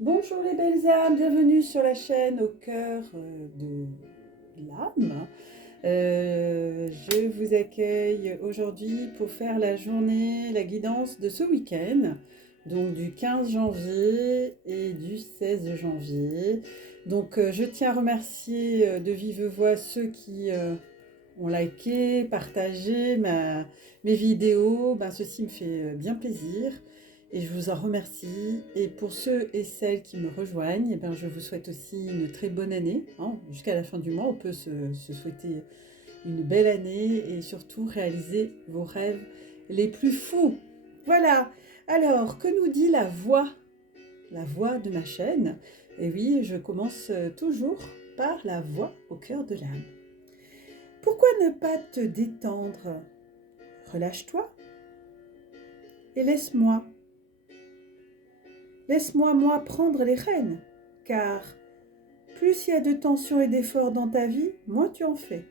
Bonjour les belles âmes, bienvenue sur la chaîne au cœur de l'âme. Je vous accueille aujourd'hui pour faire la journée, la guidance de ce week-end, donc du 15 janvier et du 16 janvier. Donc je tiens à remercier de vive voix ceux qui ont liké, partagé mes vidéos. Ceci me fait bien plaisir. Et je vous en remercie. Et pour ceux et celles qui me rejoignent, je vous souhaite aussi une très bonne année. Jusqu'à la fin du mois, on peut se souhaiter une belle année et surtout réaliser vos rêves les plus fous. Voilà. Alors, que nous dit la voix? La voix de ma chaîne. Et oui, je commence toujours par la voix au cœur de l'âme. Pourquoi ne pas te détendre? Relâche-toi et laisse-moi. Laisse-moi, moi, prendre les rênes, car plus il y a de tension et d'efforts dans ta vie, moins tu en fais.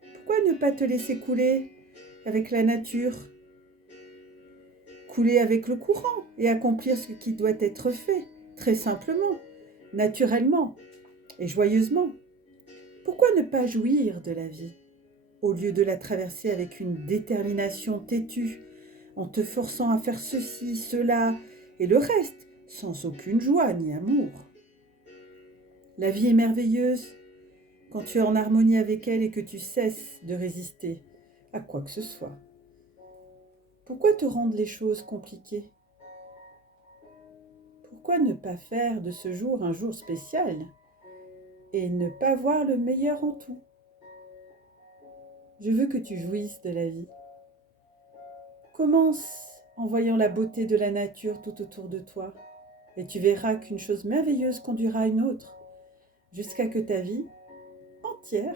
Pourquoi ne pas te laisser couler avec la nature, couler avec le courant et accomplir ce qui doit être fait, très simplement, naturellement et joyeusement? Pourquoi ne pas jouir de la vie, au lieu de la traverser avec une détermination têtue, en te forçant à faire ceci, cela et le reste, sans aucune joie ni amour? La vie est merveilleuse quand tu es en harmonie avec elle et que tu cesses de résister à quoi que ce soit. Pourquoi te rendre les choses compliquées? Pourquoi ne pas faire de ce jour un jour spécial et ne pas voir le meilleur en tout? Je veux que tu jouisses de la vie. Commence en voyant la beauté de la nature tout autour de toi et tu verras qu'une chose merveilleuse conduira à une autre jusqu'à que ta vie entière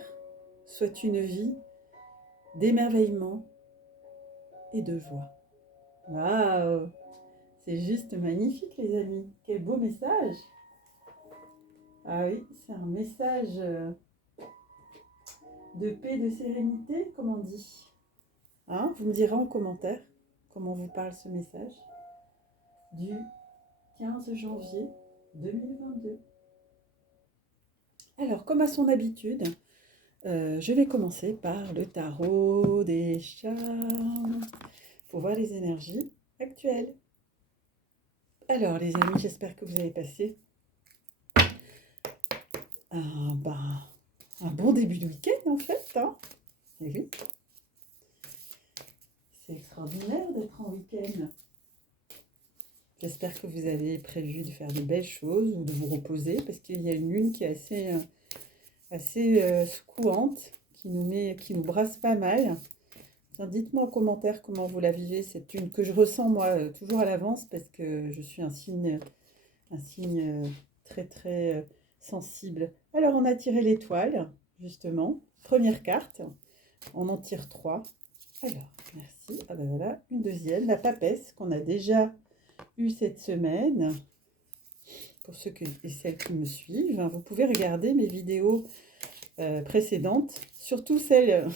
soit une vie d'émerveillement et de joie. Waouh! C'est juste magnifique les amis. Quel beau message! Ah oui, c'est un message de paix, de sérénité, comme on dit. Vous me direz en commentaire comment vous parle ce message du 15 janvier 2022. Alors, comme à son habitude, je vais commencer par le tarot des charmes pour voir les énergies actuelles. Alors, les amis, j'espère que vous avez passé un bon début de week-end, en fait. Et oui, c'est extraordinaire d'être en week-end. J'espère que vous avez prévu de faire de belles choses ou de vous reposer, parce qu'il y a une lune qui est assez secouante, qui nous brasse pas mal. Tiens, dites-moi en commentaire comment vous la vivez, cette lune que je ressens moi toujours à l'avance, parce que je suis un signe très très sensible. Alors on a tiré l'étoile, justement. Première carte, on en tire 3. Alors, merci. Ah ben voilà, une deuxième, la papesse qu'on a déjà eue cette semaine. Pour ceux et celles qui me suivent, vous pouvez regarder mes vidéos précédentes, surtout celle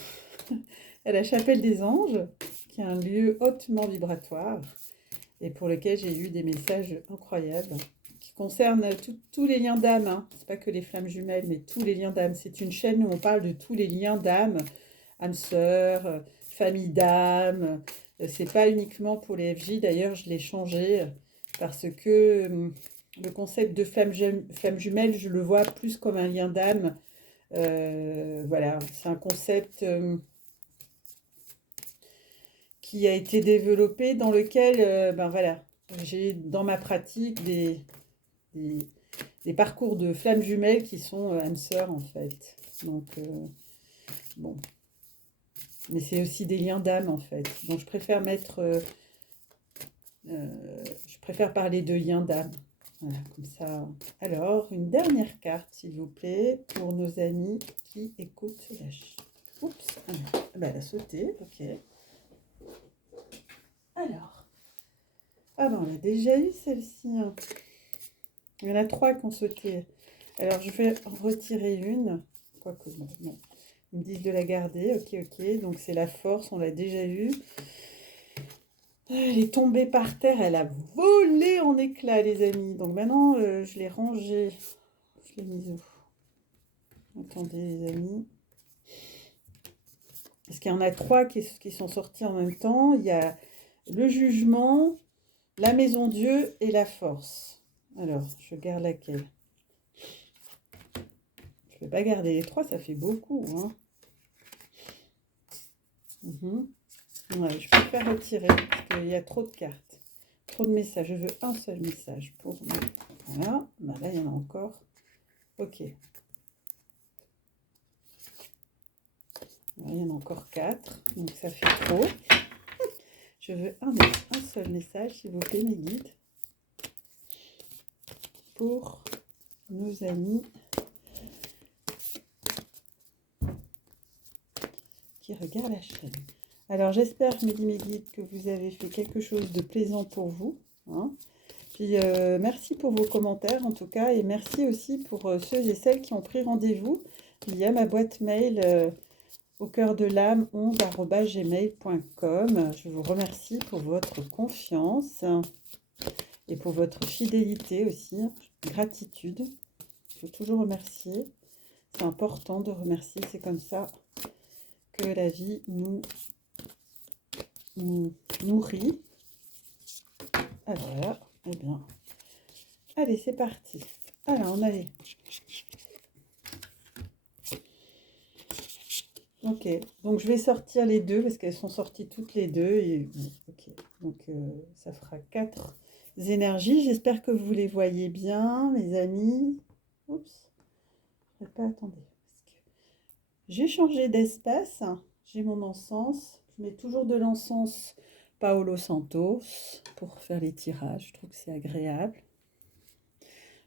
à la Chapelle des Anges, qui est un lieu hautement vibratoire et pour lequel j'ai eu des messages incroyables qui concernent tous les liens d'âme. C'est pas que les flammes jumelles, mais tous les liens d'âme. C'est une chaîne où on parle de tous les liens d'âme, âme sœur, famille d'âme. C'est pas uniquement pour les FJ. D'ailleurs, je l'ai changé parce que le concept de flamme jumelle, je le vois plus comme un lien d'âme. Voilà, c'est un concept qui a été développé dans lequel, voilà, j'ai dans ma pratique des parcours de flammes jumelles qui sont âmes sœurs en fait. Donc, bon. Mais c'est aussi des liens d'âme en fait. Donc je préfère je préfère parler de liens d'âme. Voilà, comme ça. Alors, une dernière carte, s'il vous plaît, pour nos amis qui écoutent la chaîne. Oups, elle a sauté, ok. Alors, on a déjà eu celle-ci. Il y en a 3 qui ont sauté. Alors, je vais en retirer une. Quoique, non. Ils me disent de la garder. Ok. Donc, c'est la force, on l'a déjà eu. Elle est tombée par terre, elle a volé en éclats, les amis. Donc maintenant, je l'ai rangée. Je l'ai mise où? Attendez, les amis. Parce qu'il y en a 3 qui sont sortis en même temps. Il y a le jugement, la maison Dieu et la force. Alors, je garde laquelle? Je ne vais pas garder les 3, ça fait beaucoup. Hein. Ouais, je préfère retirer parce qu'il y a trop de cartes. Trop de messages. Je veux un seul message pour moi. Voilà. Ben là, il y en a encore. Ok. Là, il y en a encore 4. Donc, ça fait trop. Je veux un seul message, s'il vous plaît, mes guides. Pour nos amis qui regardent la chaîne. Alors, j'espère, mes guides, que vous avez fait quelque chose de plaisant pour vous. Hein. Puis, merci pour vos commentaires, en tout cas. Et merci aussi pour ceux et celles qui ont pris rendez-vous via ma boîte mail au cœur de l'âme 11@gmail.com. Je vous remercie pour votre confiance et pour votre fidélité aussi. Gratitude. Il faut toujours remercier. C'est important de remercier. C'est comme ça que la vie nous nourrit. Alors, eh bien, allez, c'est parti. Alors, on allait. Ok, donc je vais sortir les deux parce qu'elles sont sorties toutes les deux. Et, ok, donc ça fera 4 énergies. J'espère que vous les voyez bien, mes amis. Oups, je ne vais pas attendre. J'ai changé d'espace. J'ai mon encens. Je mets toujours de l'encens Paolo Santos pour faire les tirages. Je trouve que c'est agréable.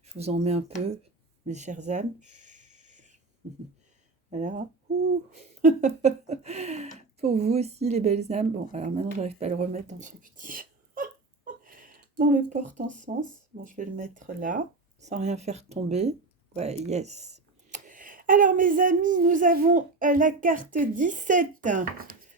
Je vous en mets un peu, mes chères âmes. Voilà. Pour vous aussi, les belles âmes. Bon, alors maintenant, j'arrive pas à le remettre dans son petit... dans le porte-encens. Bon, je vais le mettre là, sans rien faire tomber. Ouais, yes. Alors, mes amis, nous avons la carte 17.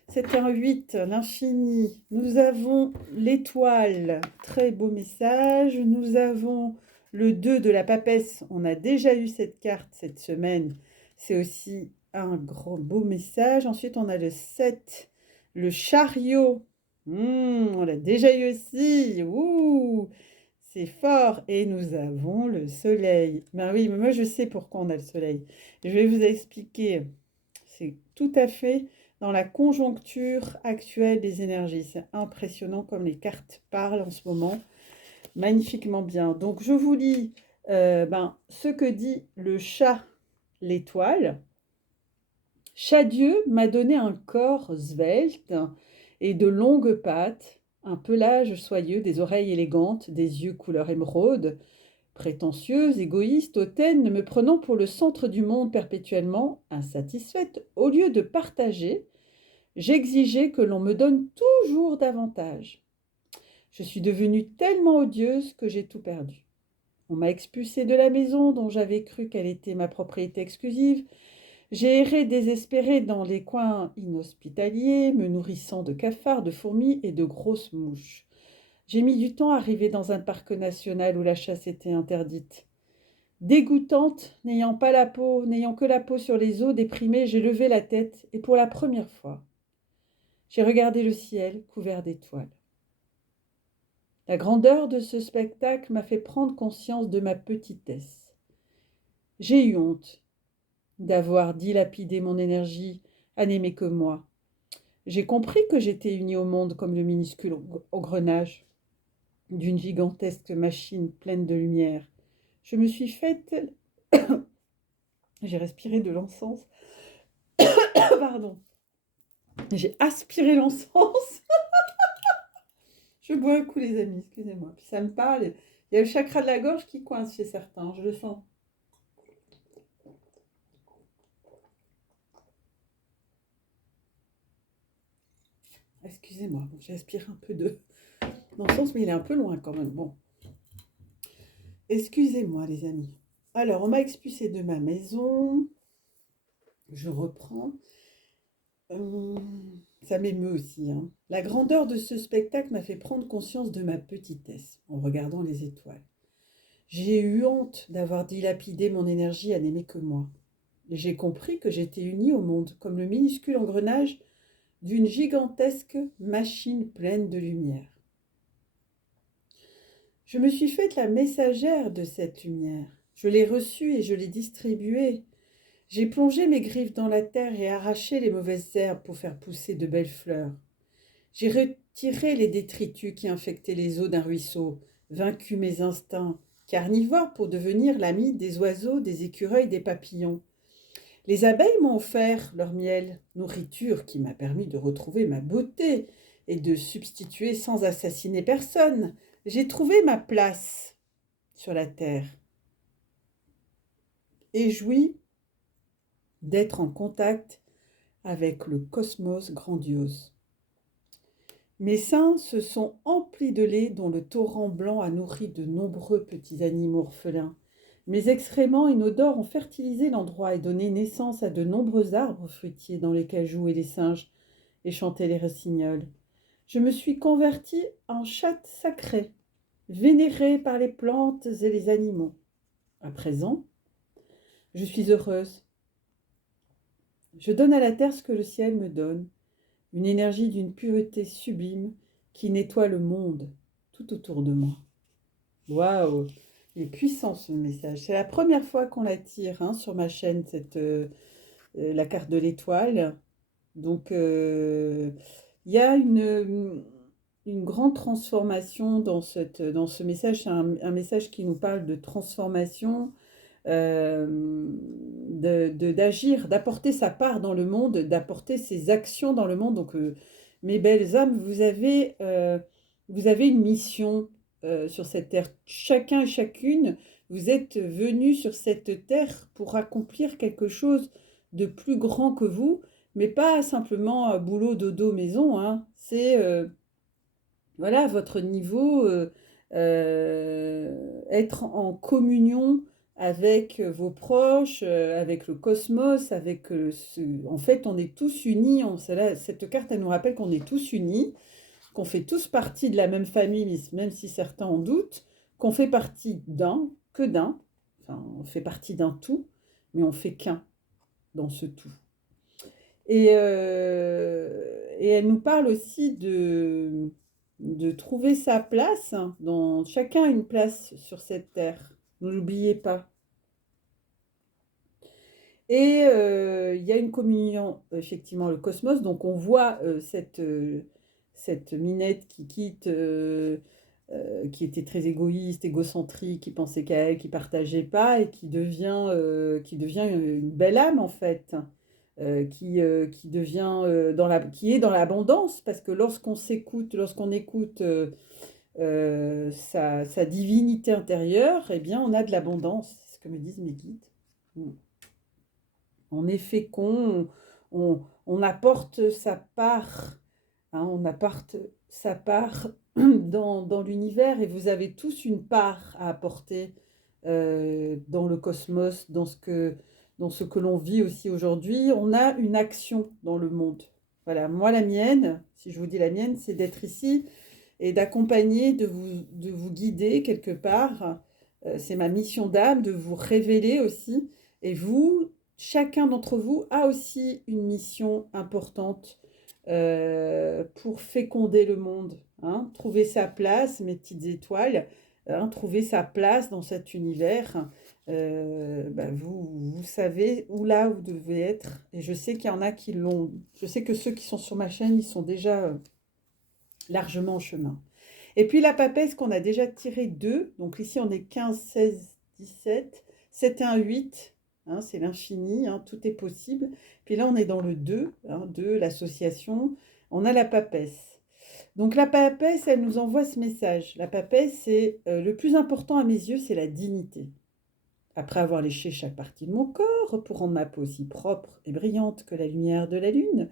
C'est un 8, l'infini. Nous avons l'étoile, très beau message. Nous avons le 2 de la papesse. On a déjà eu cette carte cette semaine. C'est aussi un gros beau message. Ensuite, on a le 7, le chariot. On l'a déjà eu aussi. Ouh, c'est fort. Et nous avons le soleil. Ben oui, mais moi, je sais pourquoi on a le soleil. Je vais vous expliquer. C'est tout à fait dans la conjoncture actuelle des énergies. C'est impressionnant comme les cartes parlent en ce moment. Magnifiquement bien. Donc, je vous lis ce que dit le chat, l'étoile. Chat-dieu m'a donné un corps svelte et de longues pattes, un pelage soyeux, des oreilles élégantes, des yeux couleur émeraude, prétentieuse, égoïste, hautaine, me prenant pour le centre du monde perpétuellement, insatisfaite, au lieu de partager, j'exigeais que l'on me donne toujours davantage. Je suis devenue tellement odieuse que j'ai tout perdu. On m'a expulsée de la maison dont j'avais cru qu'elle était ma propriété exclusive. J'ai erré désespérée dans les coins inhospitaliers, me nourrissant de cafards, de fourmis et de grosses mouches. J'ai mis du temps à arriver dans un parc national où la chasse était interdite. Dégoûtante, n'ayant que la peau sur les os, déprimée, j'ai levé la tête et pour la première fois, j'ai regardé le ciel couvert d'étoiles. La grandeur de ce spectacle m'a fait prendre conscience de ma petitesse. J'ai eu honte d'avoir dilapidé mon énergie à n'aimer que moi. J'ai compris que j'étais unie au monde comme le minuscule engrenage d'une gigantesque machine pleine de lumière. Je me suis faite... J'ai respiré de l'encens. Pardon. J'ai aspiré l'encens. Je bois un coup, les amis, excusez-moi. Puis ça me parle. Il y a le chakra de la gorge qui coince chez certains, je le sens. Excusez-moi, bon, j'aspire un peu d'encens, mais il est un peu loin quand même. Bon. Excusez-moi, les amis. Alors, on m'a expulsé de ma maison. Je reprends. Ça m'émeut aussi, hein. La grandeur de ce spectacle m'a fait prendre conscience de ma petitesse en regardant les étoiles. J'ai eu honte d'avoir dilapidé mon énergie à n'aimer que moi. Et j'ai compris que j'étais unie au monde, comme le minuscule engrenage d'une gigantesque machine pleine de lumière. Je me suis faite la messagère de cette lumière. Je l'ai reçue et je l'ai distribuée. J'ai plongé mes griffes dans la terre et arraché les mauvaises herbes pour faire pousser de belles fleurs. J'ai retiré les détritus qui infectaient les eaux d'un ruisseau, vaincu mes instincts carnivores pour devenir l'ami des oiseaux, des écureuils, des papillons. Les abeilles m'ont offert leur miel, nourriture qui m'a permis de retrouver ma beauté et de substituer sans assassiner personne. J'ai trouvé ma place sur la terre et joui d'être en contact avec le cosmos grandiose. Mes seins se sont emplis de lait dont le torrent blanc a nourri de nombreux petits animaux orphelins. Mes excréments inodores ont fertilisé l'endroit et donné naissance à de nombreux arbres fruitiers dans lesquels jouaient les singes et chantaient les rossignols. Je me suis convertie en chatte sacrée, vénérée par les plantes et les animaux. À présent, je suis heureuse. Je donne à la terre ce que le ciel me donne, une énergie d'une pureté sublime qui nettoie le monde tout autour de moi. Waouh! Il est puissant ce message. C'est la première fois qu'on la tire sur ma chaîne, la carte de l'étoile. Donc, il y a une grande transformation dans ce message. C'est un message qui nous parle de transformation, d'agir, d'apporter sa part dans le monde, d'apporter ses actions dans le monde. Donc, mes belles âmes, vous avez une mission sur cette terre. Chacun et chacune, vous êtes venus sur cette terre pour accomplir quelque chose de plus grand que vous, mais pas simplement boulot, dodo, maison, hein. C'est voilà, votre niveau, être en communion avec vos proches, avec le cosmos, en fait, on est tous unis. Cette carte, elle nous rappelle qu'on est tous unis, qu'on fait tous partie de la même famille, même si certains en doutent, qu'on fait partie d'un, enfin, on fait partie d'un tout, mais on fait qu'un dans ce tout. Et elle nous parle aussi de trouver sa place, dans chacun a une place sur cette terre, ne l'oubliez pas. Et il y a une communion, effectivement, le cosmos, donc on voit cette Minette qui quitte, qui était très égoïste, égocentrique, qui pensait qu'à elle, qui partageait pas, et qui devient une belle âme en fait, qui devient qui est dans l'abondance, parce que lorsqu'on écoute sa divinité intérieure, eh bien on a de l'abondance, c'est ce que me disent mes guides. On est fécond, on apporte sa part, hein, on apporte sa part dans l'univers, et vous avez tous une part à apporter dans le cosmos, dans ce que l'on vit aussi aujourd'hui. On a une action dans le monde. Voilà, moi la mienne, si je vous dis la mienne, c'est d'être ici et d'accompagner, de vous guider quelque part. C'est ma mission d'âme, de vous révéler aussi. Et vous, chacun d'entre vous a aussi une mission importante pour féconder le monde, hein, trouver sa place, mes petites étoiles, hein, trouver sa place dans cet univers. Vous savez où là vous devez être, et je sais qu'il y en a qui l'ont. Je sais que ceux qui sont sur ma chaîne, ils sont déjà largement en chemin. Et puis la papesse qu'on a déjà tiré 2, donc ici on est 15, 16, 17, 7 et 1, 8. Hein, c'est l'infini, hein, tout est possible. Puis là, on est dans le 2, hein, de l'association. On a la papesse. Donc la papesse, elle nous envoie ce message. La papesse, c'est le plus important à mes yeux, c'est la dignité. Après avoir léché chaque partie de mon corps pour rendre ma peau aussi propre et brillante que la lumière de la lune,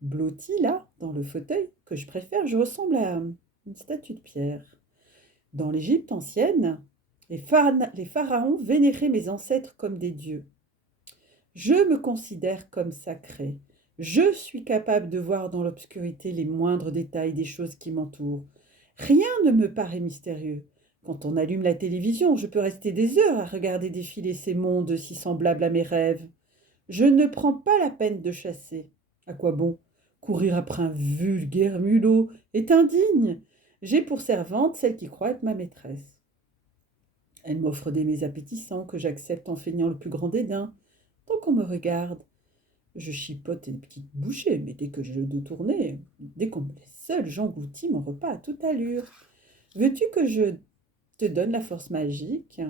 blottie là, dans le fauteuil que je préfère, je ressemble à une statue de pierre. Dans l'Égypte ancienne, les pharaons vénéraient mes ancêtres comme des dieux. Je me considère comme sacrée. Je suis capable de voir dans l'obscurité les moindres détails des choses qui m'entourent. Rien ne me paraît mystérieux. Quand on allume la télévision, je peux rester des heures à regarder défiler ces mondes si semblables à mes rêves. Je ne prends pas la peine de chasser. À quoi bon? Courir après un vulgaire mulot est indigne. J'ai pour servante celle qui croit être ma maîtresse. Elle m'offre des mets appétissants que j'accepte en feignant le plus grand dédain. Tant qu'on me regarde, je chipote une petite bouchée, mais dès que j'ai le dos tourné, dès qu'on me laisse seule, j'engloutis mon repas à toute allure. Veux-tu que je te donne la force magique?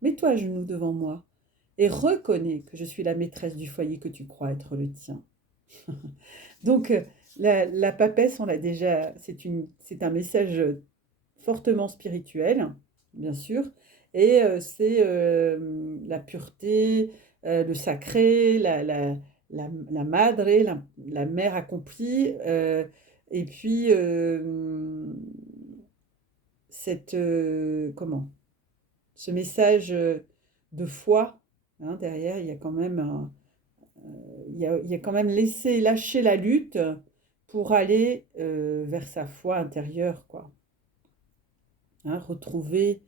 Mets-toi à genoux devant moi et reconnais que je suis la maîtresse du foyer que tu crois être le tien. Donc, la papesse, on l'a déjà, c'est un message fortement spirituel, bien sûr, et c'est la pureté, le sacré, la madre, la mère accomplie, et puis comment, ce message de foi, hein, derrière, il y a quand même il y a quand même lâcher la lutte pour aller vers sa foi intérieure, quoi. Hein, retrouver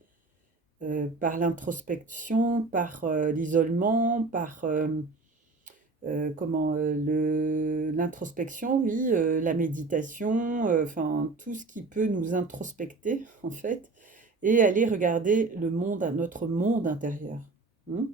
par l'introspection, par l'isolement, par l'introspection, oui, la méditation, enfin tout ce qui peut nous introspecter en fait, et aller regarder le monde, notre monde intérieur. Hein,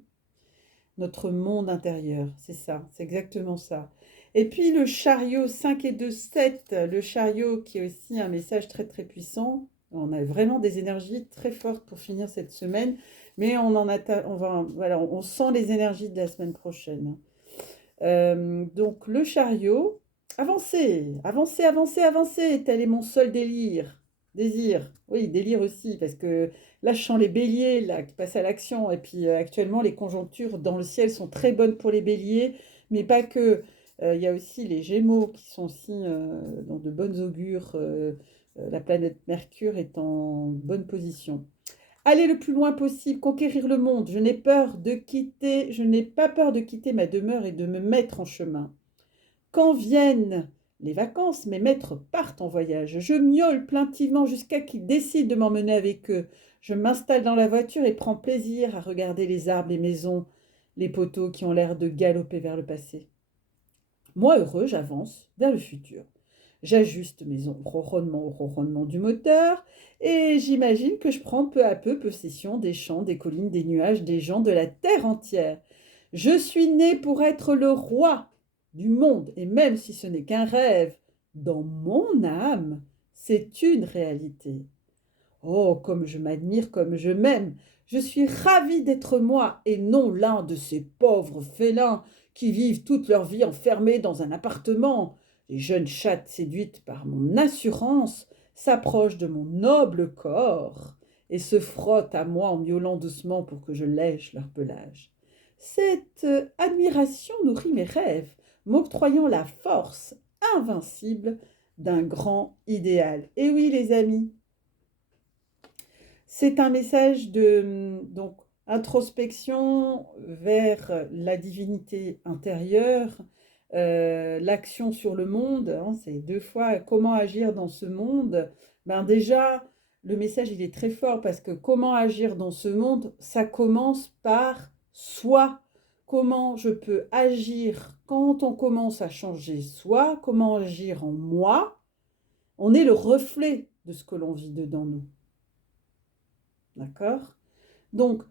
notre monde intérieur, c'est ça, c'est exactement ça. Et puis le chariot 5 et 2, 7, le chariot qui est aussi un message très très puissant. On a vraiment des énergies très fortes pour finir cette semaine, mais voilà, on sent les énergies de la semaine prochaine. Donc le chariot, avancez, avancez, avancez, avancez, tel est mon seul désir, oui, délire aussi, parce que là je sens les béliers là, qui passent à l'action, et puis actuellement les conjonctures dans le ciel sont très bonnes pour les béliers, mais pas que, il y a aussi les gémeaux qui sont aussi dans de bonnes augures, la planète Mercure est en bonne position. Aller le plus loin possible, conquérir le monde. Je n'ai pas peur de quitter ma demeure et de me mettre en chemin. Quand viennent les vacances, mes maîtres partent en voyage. Je miaule plaintivement jusqu'à qu'ils décident de m'emmener avec eux. Je m'installe dans la voiture et prends plaisir à regarder les arbres, les maisons, les poteaux qui ont l'air de galoper vers le passé. Moi heureux, j'avance vers le futur. J'ajuste mes ronronnements au ronronnement du moteur et j'imagine que je prends peu à peu possession des champs, des collines, des nuages, des gens, de la terre entière. Je suis né pour être le roi du monde et même si ce n'est qu'un rêve, dans mon âme, c'est une réalité. Oh, comme je m'admire, comme je m'aime. Je suis ravie d'être moi et non l'un de ces pauvres félins qui vivent toute leur vie enfermés dans un appartement. Les jeunes chattes séduites par mon assurance s'approchent de mon noble corps et se frottent à moi en miaulant doucement pour que je lèche leur pelage. Cette admiration nourrit mes rêves, m'octroyant la force invincible d'un grand idéal. Et oui, les amis, c'est un message de donc introspection vers la divinité intérieure, l'action sur le monde, hein, c'est deux fois comment agir dans ce monde. Ben déjà, le message il est très fort parce que comment agir dans ce monde, ça commence par soi. Comment je peux agir quand on commence à changer soi, comment agir en moi, on est le reflet de ce que l'on vit dedans nous. D'accord? Donc,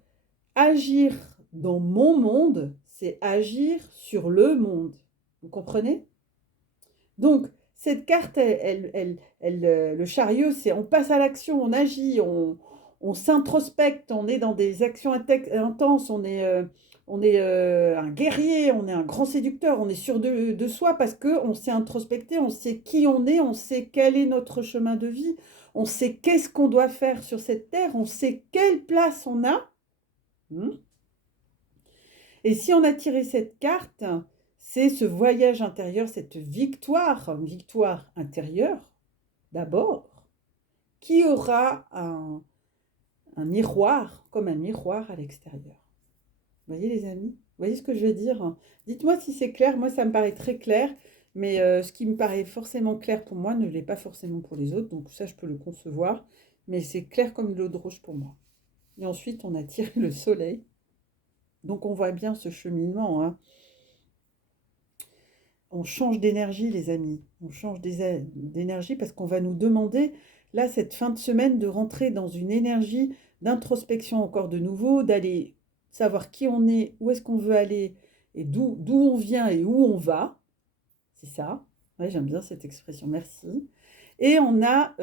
agir dans mon monde, c'est agir sur le monde. Vous comprenez? Donc, cette carte, le chariot, c'est on passe à l'action, on agit, on s'introspecte, on est dans des actions intenses, on est un guerrier, on est un grand séducteur, on est sûr de soi parce qu'on s'est introspecté, on sait qui on sait quel est notre chemin de vie, on sait qu'est-ce qu'on doit faire sur cette terre, on sait quelle place on a. Et si on a tiré cette carte, c'est ce voyage intérieur, cette victoire intérieure, d'abord, qui aura un miroir, comme un miroir à l'extérieur. Vous voyez les amis? voyez ce que je veux dire? Dites-moi si c'est clair. Moi, ça me paraît très clair, mais ce qui me paraît forcément clair pour moi ne l'est pas forcément pour les autres. Donc ça, je peux le concevoir, mais c'est clair comme de l'eau de roche pour moi. Et ensuite, on attire le soleil. Donc on voit bien ce cheminement, hein. On change d'énergie, les amis. On change d'énergie parce qu'on va nous demander, là, cette fin de semaine, de rentrer dans une énergie d'introspection encore de nouveau, d'aller savoir qui on est, où est-ce qu'on veut aller, et d'où on vient et où on va. C'est ça. Ouais, j'aime bien cette expression, merci. Et on a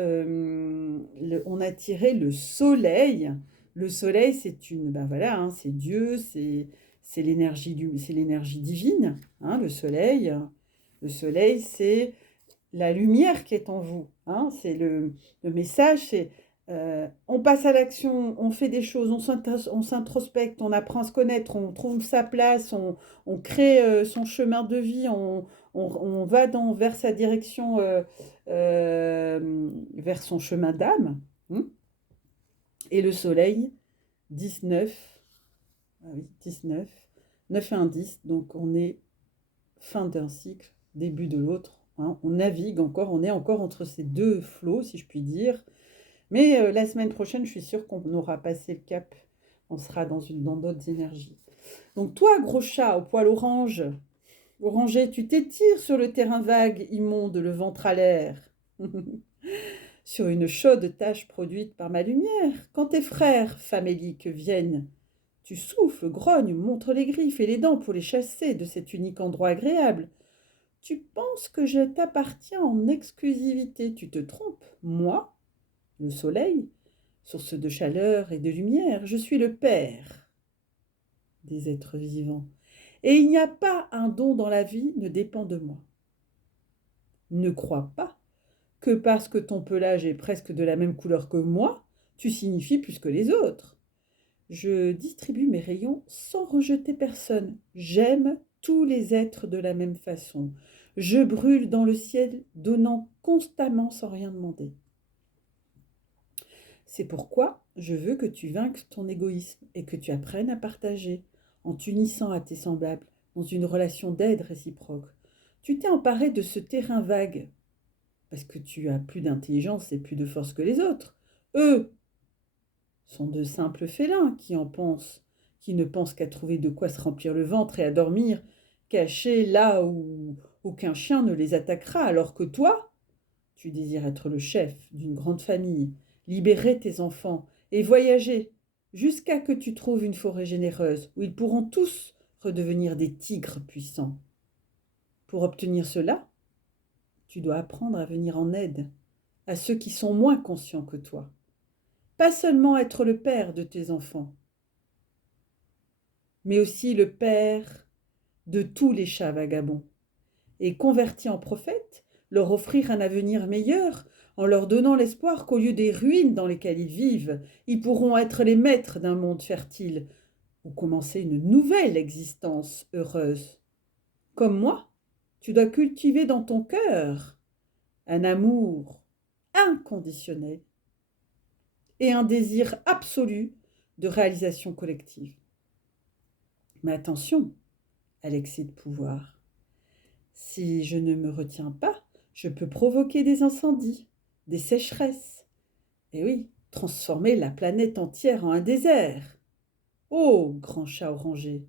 tiré le soleil. Le soleil, ben voilà, hein, c'est Dieu, c'est l'énergie divine, hein, le soleil. Le soleil, c'est la lumière qui est en vous, hein. C'est le message, c'est on passe à l'action, on fait des choses, on s'introspecte, on apprend à se connaître, on trouve sa place, on crée son chemin de vie, on va vers sa direction, vers son chemin d'âme, hein. Et le soleil, 19, ah oui, 19, 9 et 1, 10, donc on est fin d'un cycle, début de l'autre, hein. On navigue encore, on est encore entre ces deux flots, si je puis dire. Mais la semaine prochaine, je suis sûre qu'on aura passé le cap. On sera dans d'autres énergies. Donc toi, gros chat au poil orange, orangé, tu t'étires sur le terrain vague, immonde, le ventre à l'air. Sur une chaude tache produite par ma lumière. Quand tes frères faméliques viennent, tu souffles, grognes, montres les griffes et les dents pour les chasser de cet unique endroit agréable. Tu penses que je t'appartiens en exclusivité, tu te trompes. Moi, le soleil, source de chaleur et de lumière, je suis le père des êtres vivants. Et il n'y a pas un don dans la vie ne dépend de moi. Ne crois pas que parce que ton pelage est presque de la même couleur que moi, tu signifies plus que les autres. Je distribue mes rayons sans rejeter personne. J'aime tous les êtres de la même façon. Je brûle dans le ciel, donnant constamment sans rien demander. C'est pourquoi je veux que tu vainques ton égoïsme et que tu apprennes à partager, en t'unissant à tes semblables, dans une relation d'aide réciproque. Tu t'es emparé de ce terrain vague, parce que tu as plus d'intelligence et plus de force que les autres. Eux sont de simples félins qui ne pensent qu'à trouver de quoi se remplir le ventre et à dormir, cachés là où aucun chien ne les attaquera, alors que toi, tu désires être le chef d'une grande famille, libérer tes enfants et voyager jusqu'à que tu trouves une forêt généreuse où ils pourront tous redevenir des tigres puissants. Pour obtenir cela, tu dois apprendre à venir en aide à ceux qui sont moins conscients que toi. Pas seulement être le père de tes enfants, mais aussi le père de tous les chats vagabonds. Et convertis en prophètes, leur offrir un avenir meilleur en leur donnant l'espoir qu'au lieu des ruines dans lesquelles ils vivent, ils pourront être les maîtres d'un monde fertile ou commencer une nouvelle existence heureuse. Comme moi, tu dois cultiver dans ton cœur un amour inconditionnel et un désir absolu de réalisation collective. Mais attention à l'excès de pouvoir. Si je ne me retiens pas, je peux provoquer des incendies, des sécheresses. Et oui, transformer la planète entière en un désert. Ô grand chat orangé,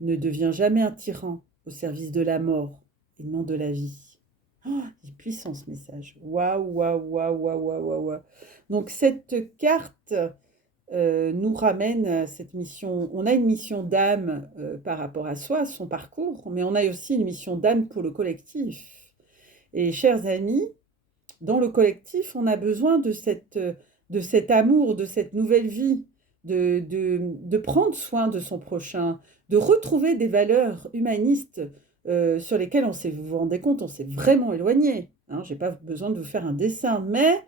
ne deviens jamais un tyran au service de la mort et non de la vie. Oh, il est puissant ce message. Waouh, waouh, waouh, waouh, waouh, waouh, waouh. Donc cette carte nous ramène à cette mission. On a une mission d'âme par rapport à soi, son parcours, mais on a aussi une mission d'âme pour le collectif. Et chers amis, dans le collectif, on a besoin de cet amour, de cette nouvelle vie, de prendre soin de son prochain, de retrouver des valeurs humanistes sur lesquelles vous vous rendez compte, on s'est vraiment éloigné. Hein, je n'ai pas besoin de vous faire un dessin, mais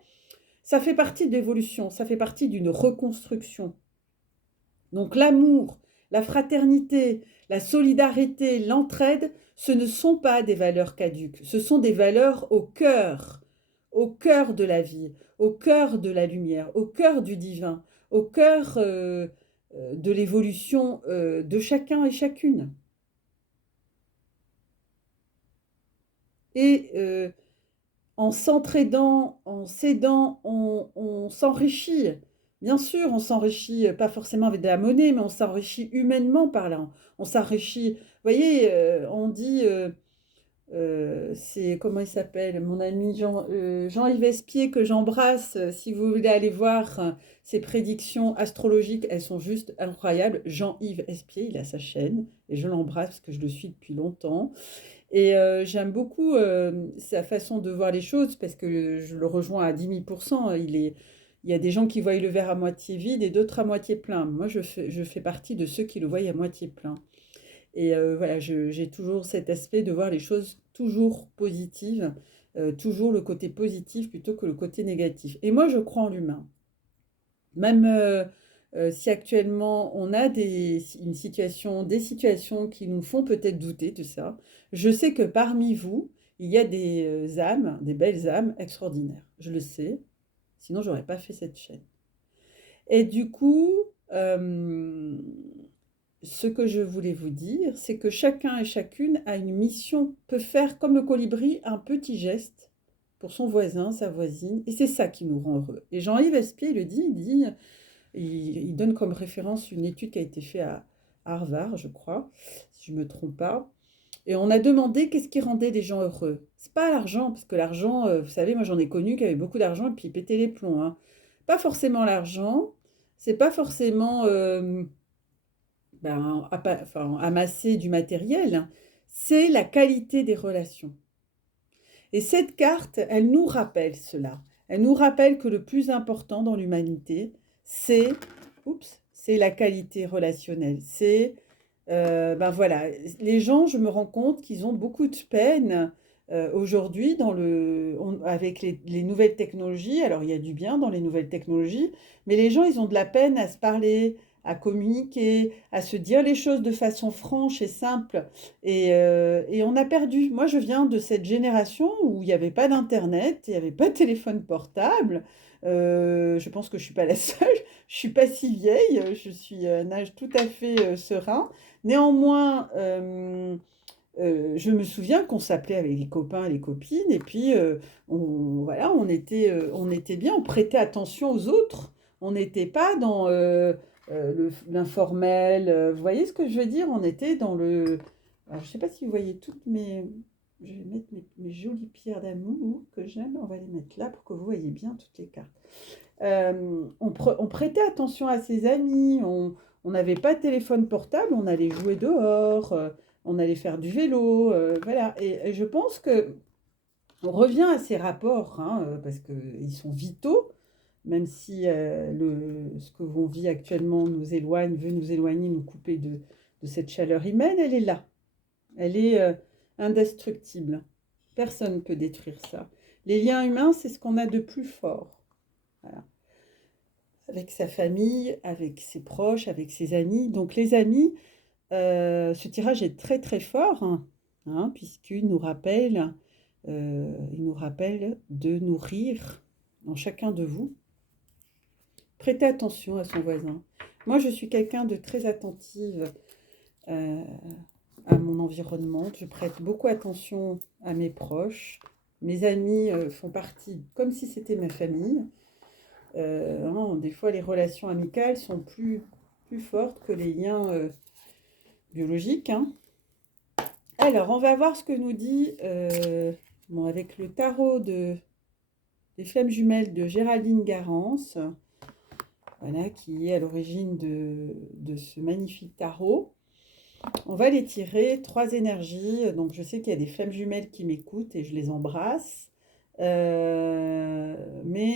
ça fait partie de l'évolution, ça fait partie d'une reconstruction. Donc l'amour, la fraternité, la solidarité, l'entraide, ce ne sont pas des valeurs caduques, ce sont des valeurs au cœur de la vie, au cœur de la lumière, au cœur du divin, au cœur de l'évolution de chacun et chacune. Et en s'entraidant, en s'aidant, on s'enrichit. Bien sûr, on s'enrichit pas forcément avec de la monnaie, mais on s'enrichit humainement parlant. On s'enrichit, vous voyez, on dit, c'est, comment il s'appelle, mon ami Jean-Yves Espier, que j'embrasse. Si vous voulez aller voir ses prédictions astrologiques, elles sont juste incroyables. Jean-Yves Espier, il a sa chaîne, et je l'embrasse parce que je le suis depuis longtemps. Et j'aime beaucoup sa façon de voir les choses parce que je le rejoins à 10 000%. Il y a des gens qui voient le verre à moitié vide et d'autres à moitié plein. Moi, je fais partie de ceux qui le voient à moitié plein. Et voilà, j'ai toujours cet aspect de voir les choses toujours positives, toujours le côté positif plutôt que le côté négatif. Et moi, je crois en l'humain. Même si actuellement on a des situations qui nous font peut-être douter de ça, je sais que parmi vous, il y a des âmes, des belles âmes extraordinaires. Je le sais, sinon j'aurais pas fait cette chaîne. Et du coup, ce que je voulais vous dire, c'est que chacun et chacune a une mission, peut faire comme le colibri un petit geste pour son voisin, sa voisine, et c'est ça qui nous rend heureux. Et Jean-Yves Espier le dit, il donne comme référence une étude qui a été faite à Harvard, je crois, si je ne me trompe pas. Et on a demandé qu'est-ce qui rendait les gens heureux. C'est pas l'argent, parce que l'argent, vous savez, moi j'en ai connu qui avaient beaucoup d'argent et puis ils pétaient les plombs, hein. Pas forcément l'argent, c'est pas forcément enfin, amasser du matériel, hein. C'est la qualité des relations. Et cette carte, elle nous rappelle cela. Elle nous rappelle que le plus important dans l'humanité, c'est la qualité relationnelle. C'est, ben voilà, les gens, je me rends compte qu'ils ont beaucoup de peine aujourd'hui avec les nouvelles technologies. Alors, il y a du bien dans les nouvelles technologies, mais les gens, ils ont de la peine à se parler, à communiquer, à se dire les choses de façon franche et simple. Et on a perdu. Moi, je viens de cette génération où il n'y avait pas d'Internet, il n'y avait pas de téléphone portable. Je pense que je ne suis pas la seule. Je ne suis pas si vieille. Je suis à un âge tout à fait serein. Néanmoins, je me souviens qu'on s'appelait avec les copains et les copines. Et puis, voilà, on était bien. On prêtait attention aux autres. On n'était pas dans l'informel. Vous voyez ce que je veux dire? On était dans le... Alors, je ne sais pas si vous voyez toutes mes... Je vais mettre mes jolies pierres d'amour que j'aime. On va les mettre là pour que vous voyez bien toutes les cartes. On prêtait attention à ses amis. On n'avait pas de téléphone portable. On allait jouer dehors. On allait faire du vélo. Voilà. Et je pense que on revient à ces rapports, hein, parce qu'ils sont vitaux. Même si ce que l'on vit actuellement nous éloigne, veut nous éloigner, nous couper de cette chaleur humaine, elle est là. Elle est indestructible. Personne ne peut détruire ça. Les liens humains, c'est ce qu'on a de plus fort. Voilà. Avec sa famille, avec ses proches, avec ses amis. Donc les amis, ce tirage est très très fort, hein, puisqu'il nous rappelle de nourrir en chacun de vous. Prêtez attention à son voisin. Moi, je suis quelqu'un de très attentive à mon environnement. Je prête beaucoup attention à mes proches. Mes amis font partie, comme si c'était ma famille. Des fois, les relations amicales sont plus fortes que les liens biologiques, hein. Alors, on va voir ce que nous dit, avec le tarot des flammes jumelles de Géraldine Garance. Voilà, qui est à l'origine de ce magnifique tarot. On va les tirer, 3 énergies. Donc, je sais qu'il y a des flammes jumelles qui m'écoutent et je les embrasse. Mais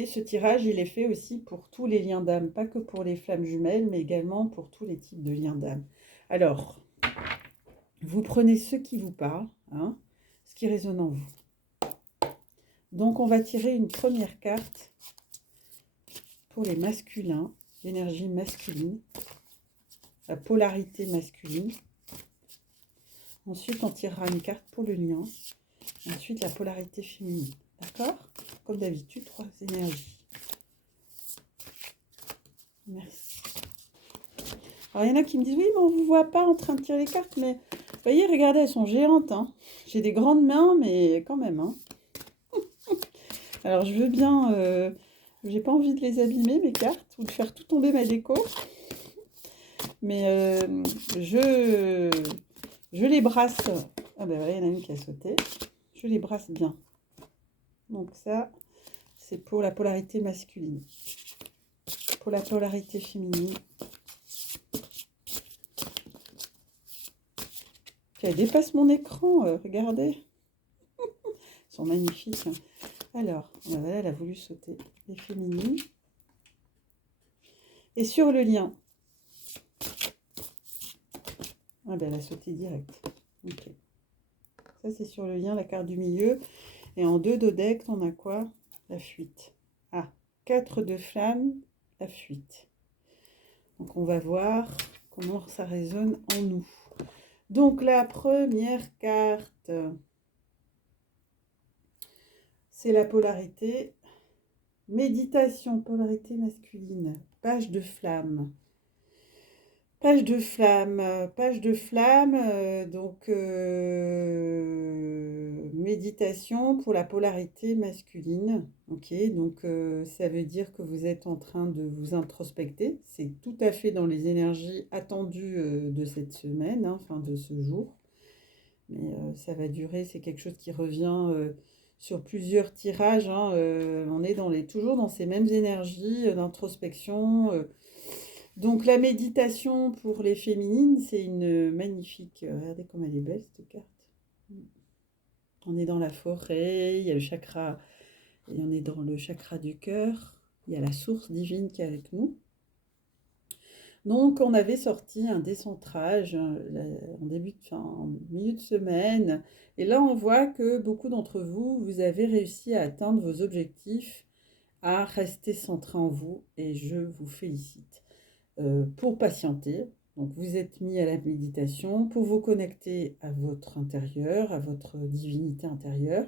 ce tirage, il est fait aussi pour tous les liens d'âme. Pas que pour les flammes jumelles, mais également pour tous les types de liens d'âme. Alors, vous prenez ce qui vous parle, hein, ce qui résonne en vous. Donc, on va tirer une première carte pour les masculins, l'énergie masculine, la polarité masculine. Ensuite, on tirera une carte pour le lien. Ensuite, la polarité féminine. D'accord? Comme d'habitude, 3 énergies. Merci. Alors, il y en a qui me disent, oui, mais on ne vous voit pas en train de tirer les cartes, mais vous voyez, regardez, elles sont géantes, hein. J'ai des grandes mains, mais quand même, hein. Alors, je veux bien, j'ai pas envie de les abîmer, mes cartes, ou de faire tout tomber ma déco, mais je, je les brasse. Ah ben voilà, il y en a une qui a sauté. Je les brasse bien. Donc ça, c'est pour la polarité masculine. Pour la polarité féminine. Puis elle dépasse mon écran, regardez. Elles sont magnifiques, hein. Alors, voilà, elle a voulu sauter. Les féminines. Et sur le lien. Ah ben elle a sauté direct. Ok. Ça c'est sur le lien, la carte du milieu. Et en 2 dodecs, on a quoi? La fuite. Ah, 4 de flammes, la fuite. Donc on va voir comment ça résonne en nous. Donc la première carte, c'est la polarité. Méditation, polarité masculine, page de flamme. Page de flamme, donc méditation pour la polarité masculine. Ok, donc ça veut dire que vous êtes en train de vous introspecter. C'est tout à fait dans les énergies attendues de cette semaine, hein, enfin de ce jour. Mais ça va durer, c'est quelque chose qui revient sur plusieurs tirages, hein. On est toujours dans ces mêmes énergies d'introspection. Donc la méditation pour les féminines, c'est une magnifique... regardez comme elle est belle cette carte. On est dans la forêt, il y a le chakra, et on est dans le chakra du cœur. Il y a la source divine qui est avec nous. Donc on avait sorti un décentrage en milieu de semaine. Et là on voit que beaucoup d'entre vous, vous avez réussi à atteindre vos objectifs, à rester centré en vous. Et je vous félicite. Pour patienter. Donc vous êtes mis à la méditation pour vous connecter à votre intérieur, à votre divinité intérieure,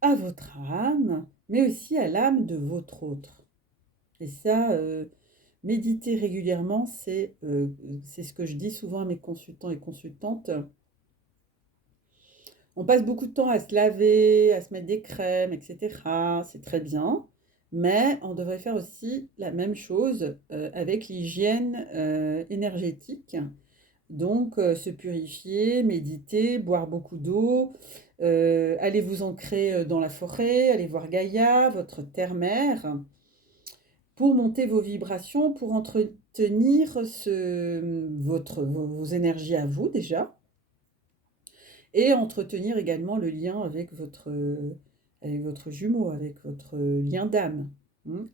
à votre âme, mais aussi à l'âme de votre autre. Et ça, méditer régulièrement, c'est ce que je dis souvent à mes consultants et consultantes. On passe beaucoup de temps à se laver, à se mettre des crèmes, etc. C'est très bien. Mais on devrait faire aussi la même chose avec l'hygiène énergétique. Donc, se purifier, méditer, boire beaucoup d'eau, aller vous ancrer dans la forêt, aller voir Gaïa, votre terre-mère, pour monter vos vibrations, pour entretenir vos énergies à vous déjà, et entretenir également le lien avec votre jumeau, avec votre lien d'âme.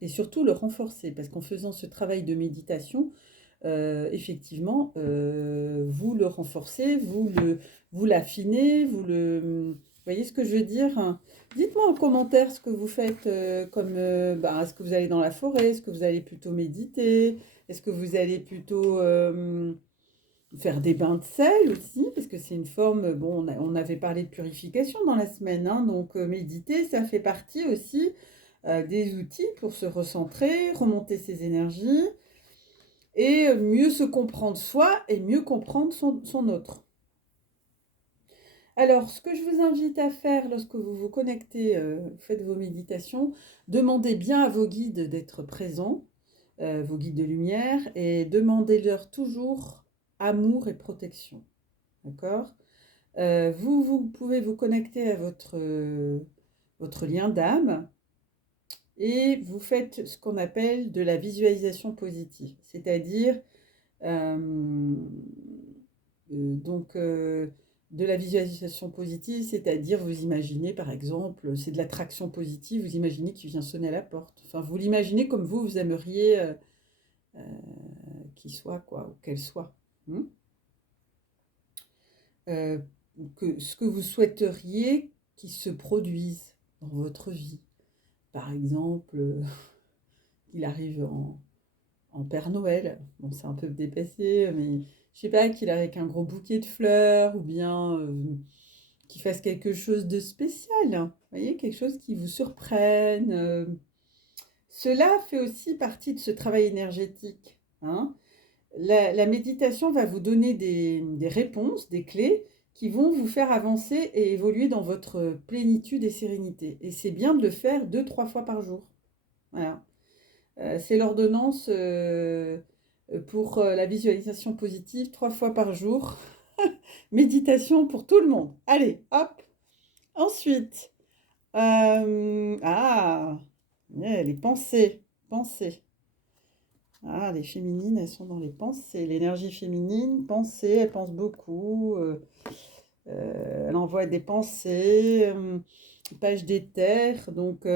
Et surtout le renforcer, parce qu'en faisant ce travail de méditation, effectivement, vous le renforcez, vous l'affinez, vous voyez ce que je veux dire? Dites-moi en commentaire ce que vous faites, est-ce que vous allez dans la forêt, est-ce que vous allez plutôt méditer, est-ce que vous allez plutôt faire des bains de sel aussi, parce que c'est une forme, bon, on avait parlé de purification dans la semaine, hein, donc méditer, ça fait partie aussi des outils pour se recentrer, remonter ses énergies, et mieux se comprendre soi et mieux comprendre son autre. Alors, ce que je vous invite à faire lorsque vous vous connectez, faites vos méditations, demandez bien à vos guides d'être présents, vos guides de lumière, et demandez-leur toujours amour et protection. D'accord? Vous pouvez vous connecter à votre lien d'âme et vous faites ce qu'on appelle de la visualisation positive, c'est-à-dire de la visualisation positive, c'est-à-dire vous imaginez par exemple, c'est de l'attraction positive, vous imaginez qu'il vient sonner à la porte. Enfin, vous l'imaginez comme vous aimeriez qu'il soit, quoi, ou qu'elle soit. Ce que vous souhaiteriez qu'il se produise dans votre vie. Par exemple, qu'il arrive en Père Noël. Bon, c'est un peu dépassé, mais je sais pas, qu'il arrive avec un gros bouquet de fleurs, ou bien qu'il fasse quelque chose de spécial. Vous voyez, quelque chose qui vous surprenne. Cela fait aussi partie de ce travail énergétique. hein. La méditation va vous donner des réponses, des clés qui vont vous faire avancer et évoluer dans votre plénitude et sérénité. Et c'est bien de le faire 2-3 fois par jour. Voilà. C'est l'ordonnance pour la visualisation positive, 3 fois par jour. Méditation pour tout le monde. Allez, hop. Ensuite, les pensées. Pensées. Ah, les féminines, elles sont dans les pensées. L'énergie féminine, pensée, elle pense beaucoup. Elle envoie des pensées. Page d'éther. Donc,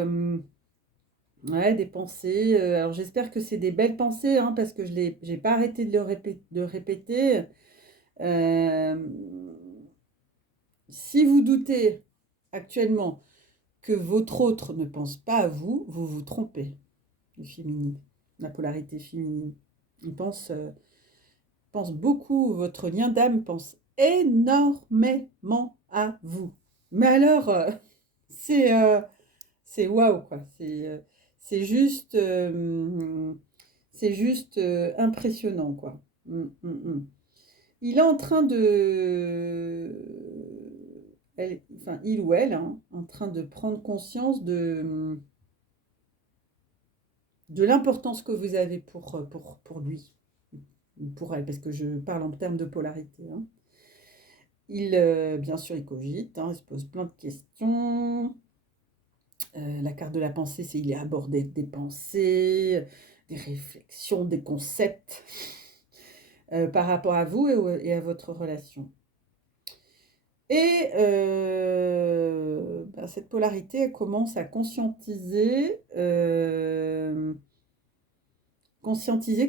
ouais, des pensées. Alors, j'espère que c'est des belles pensées, hein, parce que j'ai pas arrêté de répéter. Euh, si vous doutez actuellement que votre autre ne pense pas à vous, vous vous trompez. Les féminines, la polarité féminine. Il pense beaucoup, votre lien d'âme pense énormément à vous. Mais alors, c'est waouh, quoi. C'est juste, impressionnant, quoi. Il est en train enfin, il ou elle, hein, en train de prendre conscience de l'importance que vous avez pour lui, pour elle, parce que je parle en termes de polarité, hein. Bien sûr, il cogite, hein, il se pose plein de questions. La carte de la pensée, c'est il est abordé des pensées, des réflexions, des concepts par rapport à vous et à votre relation. Et cette polarité, elle commence à conscientiser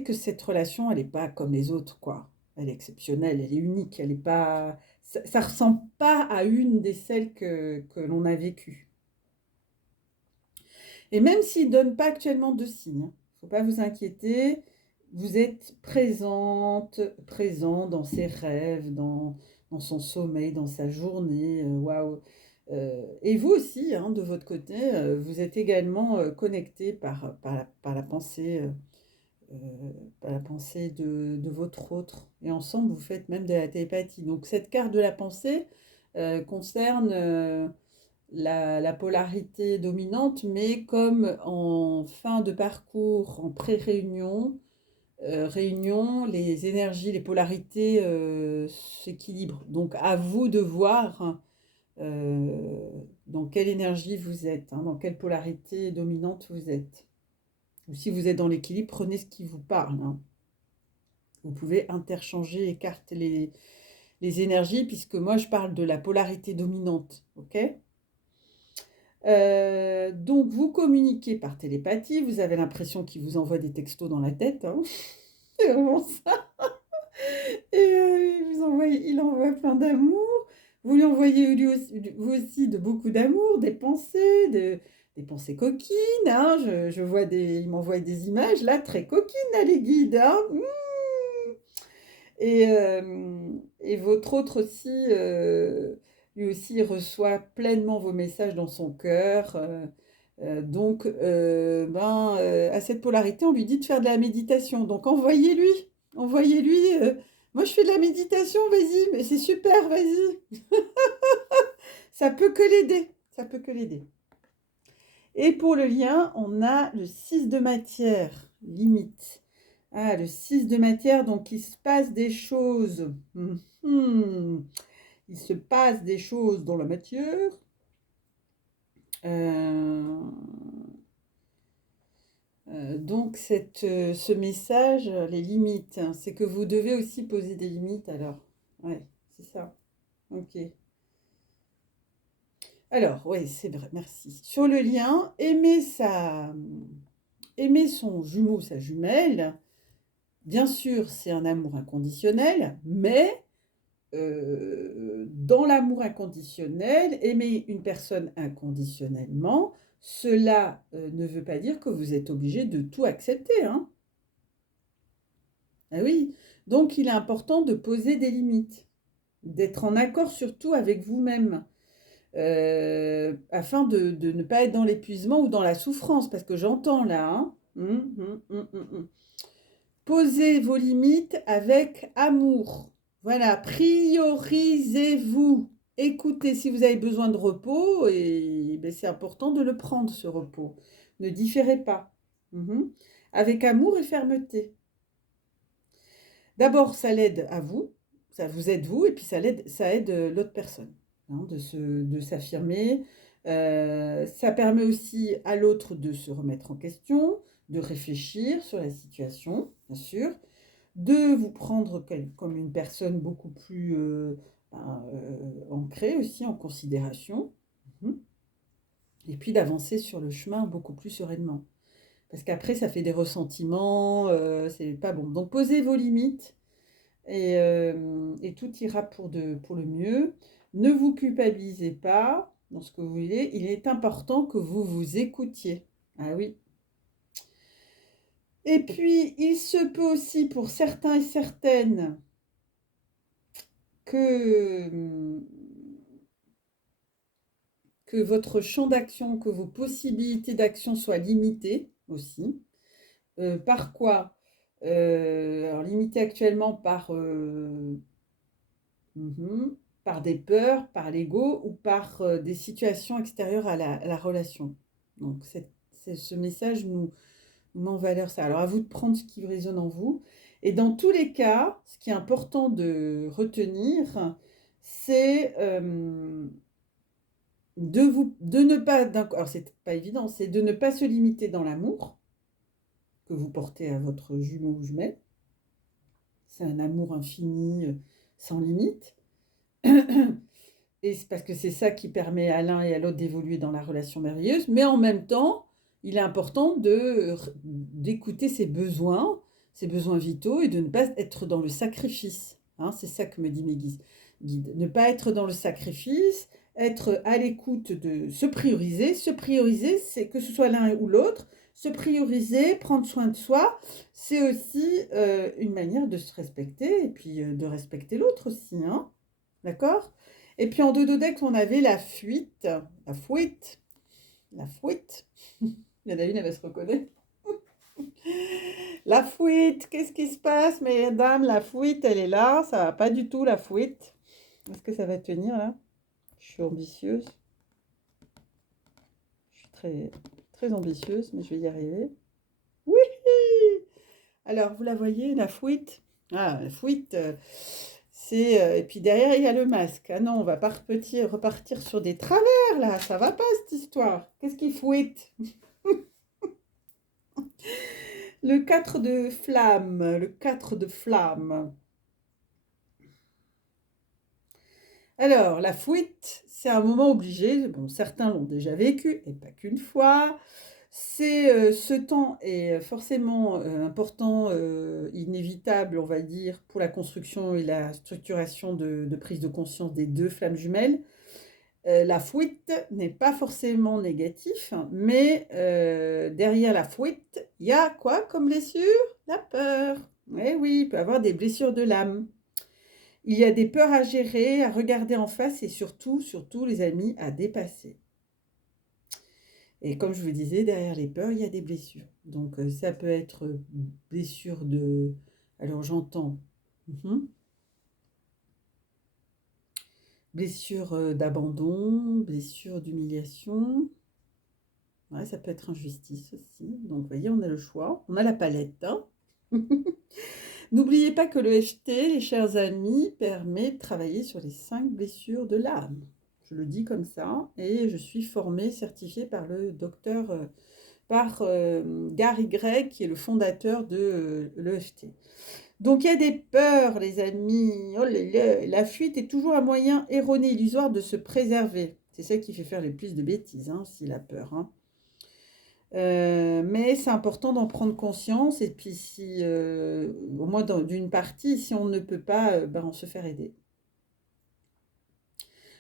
que cette relation, elle n'est pas comme les autres, quoi. Elle est exceptionnelle, elle est unique, elle est pas... Ça ressemble pas à une des celles que l'on a vécues. Et même s'il ne donne pas actuellement de signes, il ne faut pas vous inquiéter, vous êtes présent dans ses rêves, dans son sommeil, dans sa journée, waouh. Et vous aussi, hein, de votre côté, vous êtes également connecté par la pensée, de votre autre. Et ensemble, vous faites même de la télépathie. Donc cette carte de la pensée concerne la polarité dominante, mais comme en fin de parcours, en pré-réunion, réunion, les énergies, les polarités s'équilibrent. Donc à vous de voir dans quelle énergie vous êtes, hein, dans quelle polarité dominante vous êtes. Ou si vous êtes dans l'équilibre, prenez ce qui vous parle, hein. Vous pouvez interchanger, écarter les énergies, puisque moi je parle de la polarité dominante, ok? Donc vous communiquez par télépathie, vous avez l'impression qu'il vous envoie des textos dans la tête, hein. C'est vraiment ça. Et il envoie plein d'amour. Vous lui envoyez vous aussi de beaucoup d'amour, des pensées, des pensées coquines, hein. Je vois il m'envoie des images là très coquines là, les guides, hein. Et votre autre aussi, lui aussi reçoit pleinement vos messages dans son cœur. Donc, à cette polarité, on lui dit de faire de la méditation. Donc, envoyez-lui. Moi, je fais de la méditation, vas-y, mais c'est super, vas-y. Ça peut que l'aider. Ça peut que l'aider. Et pour le lien, on a le 6 de matière, limite. Ah, le 6 de matière, donc il se passe des choses. Il se passe des choses dans la matière. Donc ce message, les limites, hein, c'est que vous devez aussi poser des limites alors. Ouais, c'est ça. Ok. Alors, oui, c'est vrai, merci. Sur le lien, aimer son jumeau, sa jumelle, bien sûr, c'est un amour inconditionnel, mais dans l'amour inconditionnel, aimer une personne inconditionnellement, cela ne veut pas dire que vous êtes obligé de tout accepter, hein. Ah oui, donc il est important de poser des limites, d'être en accord surtout avec vous-même, afin de ne pas être dans l'épuisement ou dans la souffrance, parce que j'entends là, hein. Posez vos limites avec amour. Voilà, priorisez-vous. Écoutez, si vous avez besoin de repos, et ben, c'est important de le prendre, ce repos. Ne différez pas. Mhm. Avec amour et fermeté. D'abord, ça l'aide à vous, ça vous aide vous, et puis ça aide l'autre personne hein, de s'affirmer. Ça permet aussi à l'autre de se remettre en question, de réfléchir sur la situation, bien sûr, de vous prendre comme une personne beaucoup plus ancrée aussi, en considération, mhm. Et puis d'avancer sur le chemin beaucoup plus sereinement. Parce qu'après, ça fait des ressentiments, c'est pas bon. Donc, posez vos limites et tout ira pour le mieux. Ne vous culpabilisez pas dans ce que vous voulez. Il est important que vous vous écoutiez. Ah oui. Et puis, il se peut aussi pour certains et certaines que, que votre champ d'action, que vos possibilités d'action soient limitées aussi. Par quoi? Alors, limitées actuellement par des peurs, par l'ego ou par des situations extérieures à la relation. Donc, ce message nous met en valeur ça. Alors, à vous de prendre ce qui résonne en vous. Et dans tous les cas, ce qui est important de retenir, c'est de ne pas, alors c'est pas évident, c'est de ne pas se limiter dans l'amour que vous portez à votre jumeau ou jumelle. C'est un amour infini, sans limite. Et c'est parce que c'est ça qui permet à l'un et à l'autre d'évoluer dans la relation merveilleuse. Mais en même temps, il est important d'écouter ses besoins vitaux et de ne pas être dans le sacrifice. Hein, c'est ça que me dit mes guides. Ne pas être dans le sacrifice, être à l'écoute de se prioriser. Se prioriser, c'est que ce soit l'un ou l'autre. Se prioriser, prendre soin de soi, c'est aussi une manière de se respecter et puis de respecter l'autre aussi. Hein, d'accord? Et puis en dodo deck, on avait la fuite. La fuite. La fuite. Il y en a une, elle va se reconnaître. La fuite. Qu'est-ce qui se passe, mesdames? La fuite, elle est là. Ça va pas du tout, la fuite. Est-ce que ça va tenir, là? Je suis ambitieuse. Je suis très, très ambitieuse, mais je vais y arriver. Oui! Alors, vous la voyez, la fuite? Ah, la fuite, et puis derrière, il y a le masque. Ah non, on va pas repartir sur des travers, là. Ça va pas, cette histoire. Qu'est-ce qui fuite? Le 4 de flamme. Le 4 de flamme. Alors, la fuite, c'est un moment obligé. Bon, certains l'ont déjà vécu, et pas qu'une fois. Ce temps est forcément important, inévitable, on va dire, pour la construction et la structuration de prise de conscience des deux flammes jumelles. La fuite n'est pas forcément négatif, mais derrière la fuite, il y a quoi comme blessure? La peur. Eh oui, il peut y avoir des blessures de l'âme. Il y a des peurs à gérer, à regarder en face et surtout, les amis, à dépasser. Et comme je vous disais, derrière les peurs, il y a des blessures. Donc, ça peut être blessure de... Alors, j'entends... blessure d'abandon, blessure d'humiliation. Ouais, ça peut être injustice aussi. Donc, vous voyez, on a le choix. On a la palette. Hein. N'oubliez pas que le FT, les chers amis, permet de travailler sur les 5 blessures de l'âme. Je le dis comme ça. Et je suis formée, certifiée par le docteur, Gary Gregg, qui est le fondateur de l'EFT. Donc il y a des peurs, les amis. Oh là là, la fuite est toujours un moyen erroné, illusoire de se préserver. C'est ça qui fait faire le plus de bêtises, hein, si la peur. Hein. Mais c'est important d'en prendre conscience et puis si, au moins d'une partie, si on ne peut pas, on se faire aider.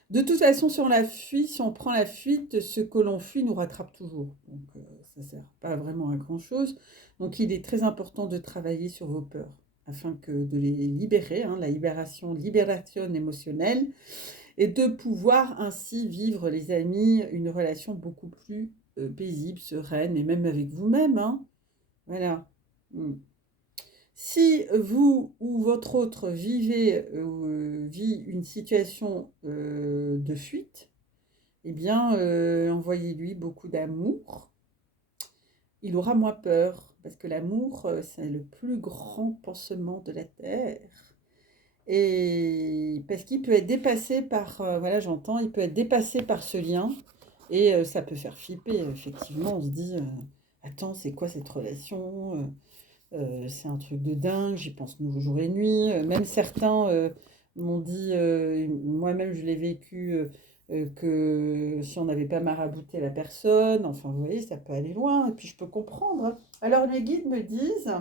De toute façon, si on prend la fuite, ce que l'on fuit nous rattrape toujours. Donc ça ne sert pas vraiment à grand-chose. Donc il est très important de travailler sur vos peurs afin de les libérer, hein, la libération émotionnelle, et de pouvoir ainsi vivre, les amis, une relation beaucoup plus paisible, sereine, et même avec vous-même. Hein. Voilà. Si vous ou votre autre vit une situation de fuite, eh bien, envoyez-lui beaucoup d'amour. Il aura moins peur, parce que l'amour, c'est le plus grand pansement de la terre. Et parce qu'il peut être dépassé par, voilà, j'entends, il peut être dépassé par ce lien, et ça peut faire flipper, effectivement. On se dit, attends, c'est quoi cette relation? C'est un truc de dingue, j'y pense jour et nuit. Même certains m'ont dit, moi-même je l'ai vécu, que si on n'avait pas marabouté la personne, enfin vous voyez, ça peut aller loin, et puis je peux comprendre, hein. Alors les guides me disent,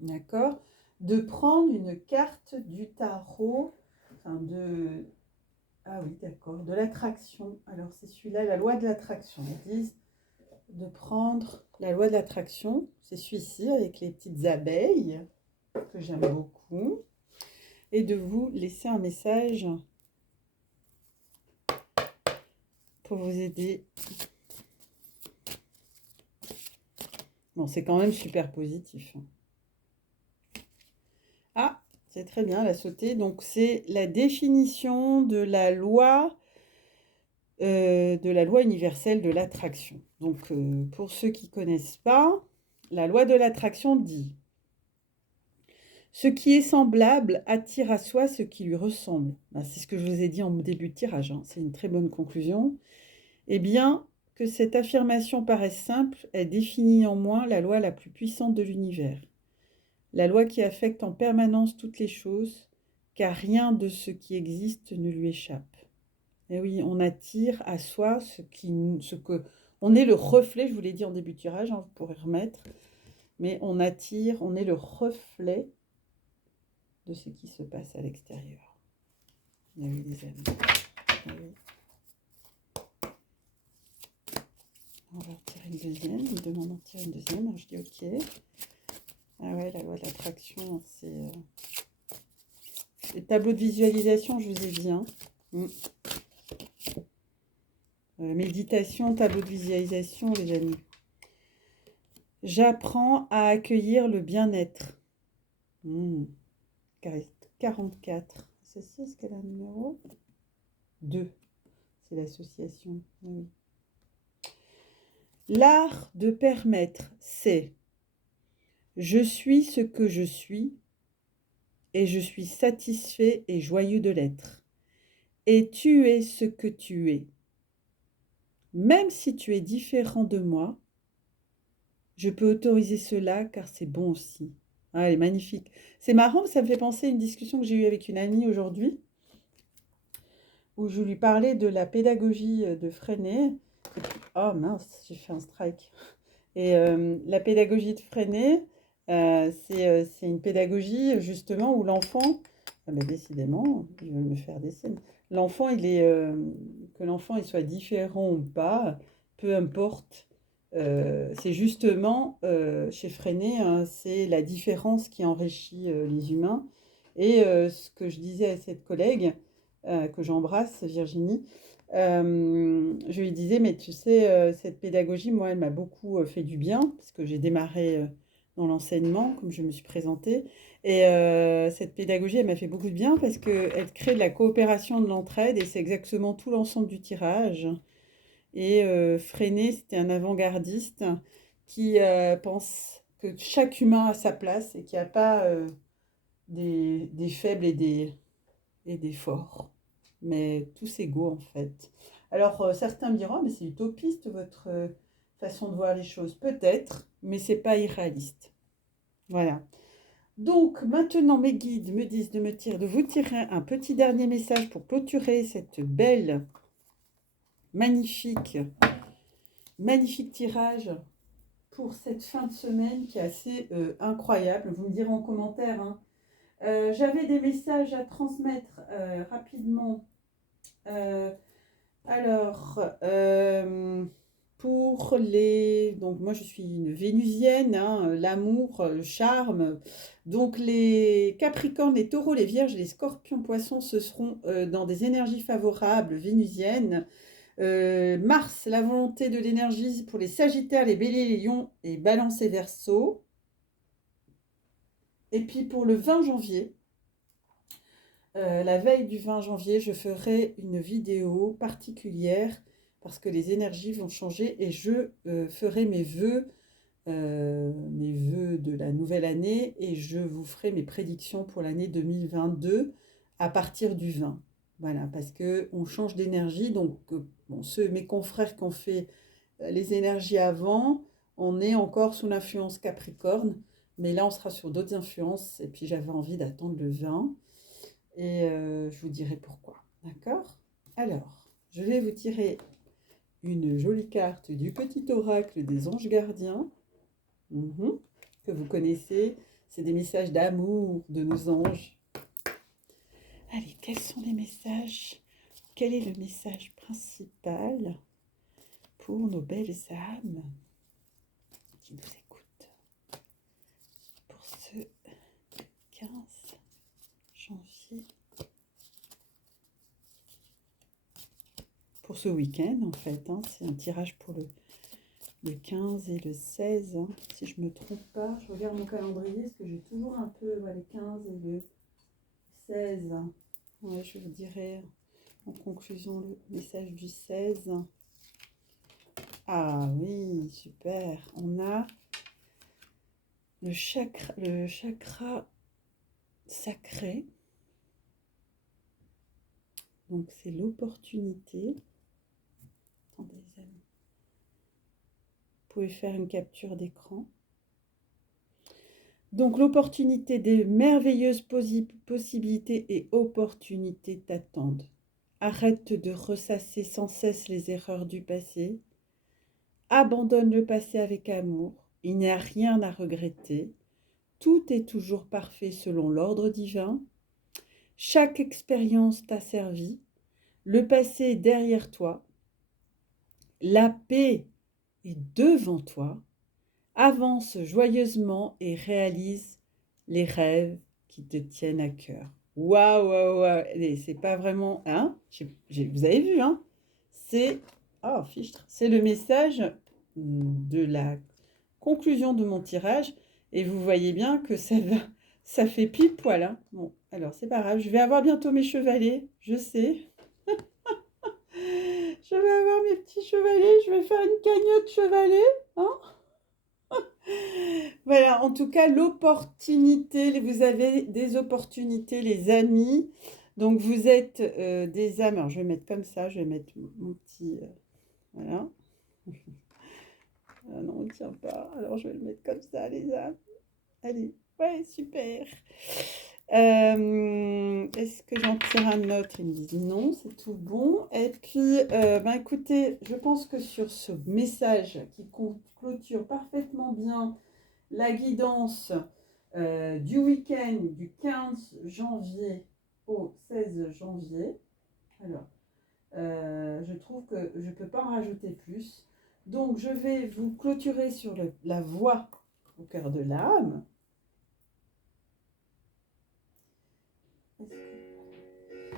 d'accord, de prendre une carte du tarot, enfin ah oui, d'accord, de l'attraction. Alors c'est celui-là, la loi de l'attraction. Ils disent de prendre la loi de l'attraction, c'est celui-ci avec les petites abeilles que j'aime beaucoup, et de vous laisser un message pour vous aider. Bon, c'est quand même super positif. Ah, c'est très bien, elle a sauté. Donc c'est la définition de la loi universelle de l'attraction. Donc pour ceux qui ne connaissent pas, la loi de l'attraction dit: ce qui est semblable attire à soi ce qui lui ressemble. Ben, c'est ce que je vous ai dit en début de tirage, hein. C'est une très bonne conclusion. Eh bien, que cette affirmation paraisse simple, elle définit en moi la loi la plus puissante de l'univers. La loi qui affecte en permanence toutes les choses, car rien de ce qui existe ne lui échappe. Et oui, on attire à soi ce que... On est le reflet, je vous l'ai dit en début de tirage, hein, vous pourrez remettre, mais on attire, on est le reflet de ce qui se passe à l'extérieur. Il y a eu des amis. Oui. On va en tirer une deuxième. Il me demande d'en tirer une deuxième. Alors je dis ok. Ah ouais, la loi de l'attraction, c'est... Les tableaux de visualisation, je vous ai dit. Hein. Méditation, tableau de visualisation, les amis. J'apprends à accueillir le bien-être. 44. Ceci, est-ce qu'elle a un numéro 2. C'est l'association. Oui. L'art de permettre, c'est: je suis ce que je suis et je suis satisfait et joyeux de l'être. Et tu es ce que tu es. Même si tu es différent de moi, je peux autoriser cela car c'est bon aussi. Ah, elle est magnifique. C'est marrant, ça me fait penser à une discussion que j'ai eue avec une amie aujourd'hui, où je lui parlais de la pédagogie de Freinet. Oh mince, j'ai fait un strike. Et la pédagogie de Freinet, c'est une pédagogie justement où l'enfant, ah ben décidément, ils veulent me faire des scènes. L'enfant, que l'enfant il soit différent ou pas, peu importe. C'est justement chez Freinet, hein, c'est la différence qui enrichit les humains. Et ce que je disais à cette collègue que j'embrasse, Virginie, je lui disais, mais tu sais, cette pédagogie, moi, elle m'a beaucoup fait du bien, parce que j'ai démarré dans l'enseignement, comme je me suis présentée. Et cette pédagogie, elle m'a fait beaucoup de bien, parce qu'elle crée de la coopération, de l'entraide, et c'est exactement tout l'ensemble du tirage. Et Freinet, c'était un avant-gardiste qui pense que chaque humain a sa place, et qu'il n'y a pas des faibles et des forts, mais tous égaux en fait. Alors certains me diront, mais c'est utopiste votre façon de voir les choses. Peut-être, mais c'est pas irréaliste. Voilà. Donc maintenant mes guides me disent de vous tirer un petit dernier message pour clôturer cette belle, magnifique tirage pour cette fin de semaine qui est assez incroyable. Vous me direz en commentaire, hein. J'avais des messages à transmettre rapidement. Alors, pour les... Donc, moi, je suis une vénusienne, hein, l'amour, le charme. Donc, les Capricornes, les Taureaux, les Vierges, les Scorpions, Poissons, ce seront dans des énergies favorables vénusiennes. Mars, la volonté de l'énergie pour les Sagittaires, les Béliers, les Lions et Balance et Verseau. Et puis pour le 20 janvier, la veille du 20 janvier, je ferai une vidéo particulière parce que les énergies vont changer et je ferai mes vœux de la nouvelle année et je vous ferai mes prédictions pour l'année 2022 à partir du 20. Voilà, parce qu'on change d'énergie. Donc, bon, mes confrères qui ont fait les énergies avant, on est encore sous l'influence Capricorne, mais là, on sera sur d'autres influences. Et puis, j'avais envie d'attendre le 20 et je vous dirai pourquoi. D'accord? Alors, je vais vous tirer une jolie carte du petit oracle des anges gardiens. Que vous connaissez, c'est des messages d'amour de nos anges. Allez, quels sont les messages? Quel est le message principal pour nos belles âmes qui nous écoutent pour ce 15 janvier? Pour ce week-end, en fait, hein, c'est un tirage pour le 15 et le 16, hein, si je ne me trompe pas. Je regarde mon calendrier, parce que j'ai toujours un peu le 15 et le 16. Ouais, je vous dirai en conclusion le message du 16. Ah oui, super. On a le chakra sacré. Donc c'est l'opportunité. Attendez les amis. Vous pouvez faire une capture d'écran. Donc l'opportunité, des merveilleuses possibilités et opportunités t'attendent. Arrête de ressasser sans cesse les erreurs du passé. Abandonne le passé avec amour. Il n'y a rien à regretter. Tout est toujours parfait selon l'ordre divin. Chaque expérience t'a servi. Le passé est derrière toi. La paix est devant toi. Avance joyeusement et réalise les rêves qui te tiennent à cœur. Waouh, waouh, waouh. Et c'est pas vraiment... Hein, vous avez vu, hein? C'est... Oh, fichtre. C'est le message de la conclusion de mon tirage. Et vous voyez bien que ça fait pile poil. Hein. Bon, alors c'est pas grave. Je vais avoir bientôt mes chevalets. Je sais. Je vais avoir mes petits chevalets. Je vais faire une cagnotte chevalet. Hein? Voilà, en tout cas, l'opportunité, vous avez des opportunités, les amis. Donc, vous êtes des âmes. Alors, je vais mettre comme ça, je vais mettre mon petit... voilà. Ah non, on ne tient pas. Alors, je vais le mettre comme ça, les âmes. Allez, ouais, super. Est-ce que j'en tire un autre? Ils me disent non, c'est tout bon. Et puis, écoutez, je pense que sur ce message qui clôture parfaitement bien la guidance du week-end du 15 janvier au 16 janvier. Alors, je trouve que je ne peux pas en rajouter plus. Donc, je vais vous clôturer sur la voix au cœur de l'âme.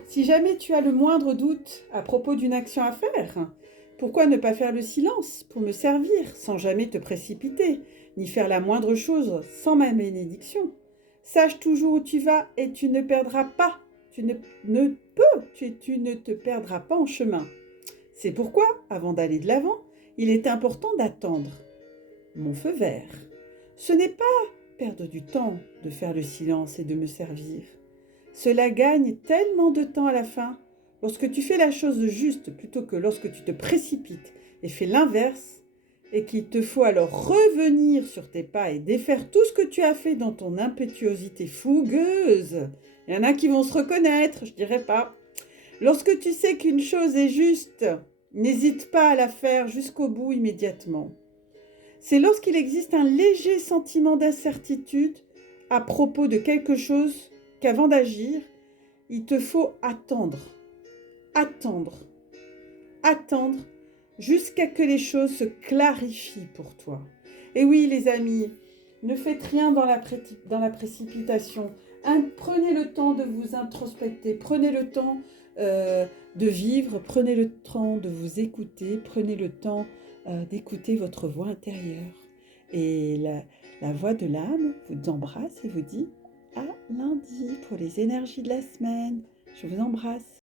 Si jamais tu as le moindre doute à propos d'une action à faire, pourquoi ne pas faire le silence pour me servir sans jamais te précipiter, ni faire la moindre chose sans ma bénédiction? Sache toujours où tu vas et tu ne perdras pas. Tu ne te perdras pas en chemin. C'est pourquoi, avant d'aller de l'avant, il est important d'attendre mon feu vert. Ce n'est pas perdre du temps de faire le silence et de me servir. Cela gagne tellement de temps à la fin lorsque tu fais la chose juste plutôt que lorsque tu te précipites et fais l'inverse et qu'il te faut alors revenir sur tes pas et défaire tout ce que tu as fait dans ton impétuosité fougueuse. Il y en a qui vont se reconnaître, je dirais pas. Lorsque tu sais qu'une chose est juste, n'hésite pas à la faire jusqu'au bout immédiatement. C'est lorsqu'il existe un léger sentiment d'incertitude à propos de quelque chose qu'avant d'agir, il te faut attendre, attendre, attendre jusqu'à que les choses se clarifient pour toi. Et oui, les amis, ne faites rien dans la précipitation. Prenez le temps de vous introspecter, prenez le temps de vivre, prenez le temps de vous écouter, prenez le temps d'écouter votre voix intérieure. Et la voix de l'âme vous embrasse et vous dit à lundi pour les énergies de la semaine. Je vous embrasse.